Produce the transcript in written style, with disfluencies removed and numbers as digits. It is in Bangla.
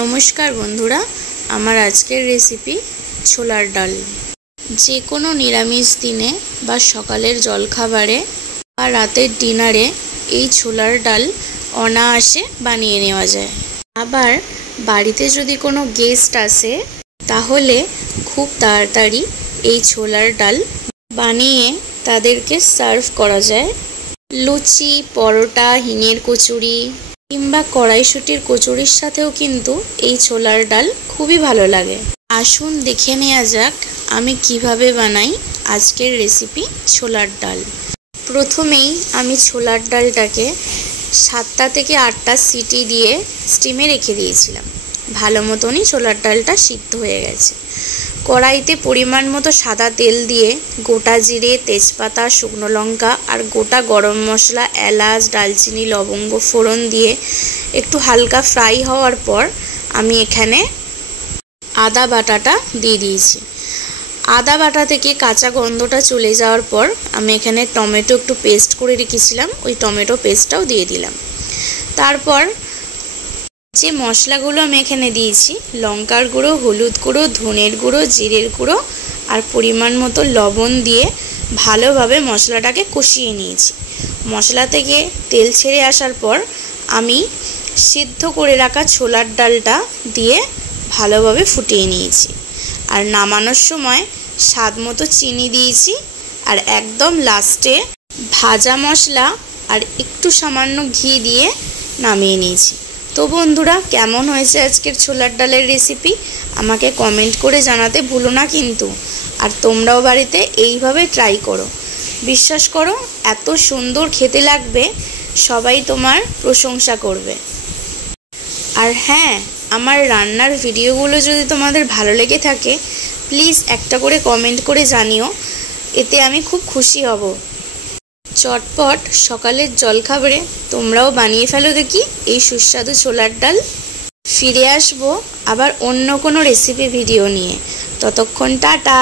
নমস্কার বন্ধুরা, আমার আজকের রেসিপি ছোলার ডাল। যে কোনো নিরামিষ দিনে বা সকালের জলখাবারে বা রাতের ডিনারে এই ছোলার ডাল অনায়াসে বানিয়ে নেওয়া যায়। আবার বাড়িতে যদি কোনো গেস্ট আসে তাহলে খুব তাড়াতাড়ি এই ছোলার ডাল বানিয়ে তাদেরকে সার্ভ করা যায়। লুচি, পরোটা, হিঙের কচুরি কিংবা কড়াইশুঁটির কচুরির সাথেও কিন্তু এই ছোলার ডাল খুবই ভালো লাগে। আসুন দেখে নেওয়া যাক আমি কিভাবে বানাই আজকের রেসিপি ছোলার ডাল। প্রথমেই আমি ছোলার ডালটাকে 7টা থেকে 8টা সিটি দিয়ে স্টিমে রেখে দিয়েছিলাম। ভালো মতনই ছোলার ডালটা সিদ্ধ হয়ে গেছে। কড়াইতে পরিমাণ মতো সাদা তেল দিয়ে গোটা জিরে, তেজপাতা, শুকনো লঙ্কা আর গোটা গরম মশলা, এলাচ, দারচিনি, লবঙ্গ ফোড়ন দিয়ে একটু হালকা ফ্রাই হওয়ার পর আমি এখানে আদা বাটাটা দিয়ে দিয়েছি। আদা বাটা থেকে কাঁচা গন্ধটা চলে যাওয়ার পর আমি এখানে টমেটো একটু পেস্ট করে রেখেছিলাম, ওই টমেটো পেস্টটাও দিয়ে দিলাম। তারপর যে মশলাগুলো আমি এখানে দিয়েছি, লঙ্কার গুঁড়ো, হলুদ গুঁড়ো, ধনের গুঁড়ো, জিরের গুঁড়ো আর পরিমাণ মতো লবণ দিয়ে ভালোভাবে মশলাটাকে কষিয়ে নিয়েছি। মশলা থেকে তেল ছেড়ে আসার পর আমি সিদ্ধ করে রাখা ছোলার ডালটা দিয়ে ভালোভাবে ফুটিয়ে নিয়েছি। আর নামানোর সময় স্বাদ মতো চিনি দিয়েছি। আর একদম লাস্টে ভাজা মশলা আর একটু সামান্য ঘি দিয়ে নামিয়ে নিয়েছি। তো বন্ধুরা, কেমন হয়েছে আজকের ছোলার ডালের রেসিপি আমাকে কমেন্ট করে জানাতে ভুলো না কিন্তু। আর তোমরাও বাড়িতে এইভাবে ট্রাই করো, বিশ্বাস করো এত সুন্দর খেতে লাগবে, সবাই তোমার প্রশংসা করবে। আর হ্যাঁ, আমার রান্নার ভিডিওগুলো যদি তোমাদের ভালো লেগে থাকে প্লিজ একটা করে কমেন্ট করে জানিও, এতে আমি খুব খুশি হব। চটপট সকালের জলখাবারে তোমরাও বানিয়ে ফেলো দেখি এই সুস্বাদু ছোলার ডাল। ফিরে আসবো আবার অন্য কোনো রেসিপি ভিডিও নিয়ে। ততক্ষণ টাটা।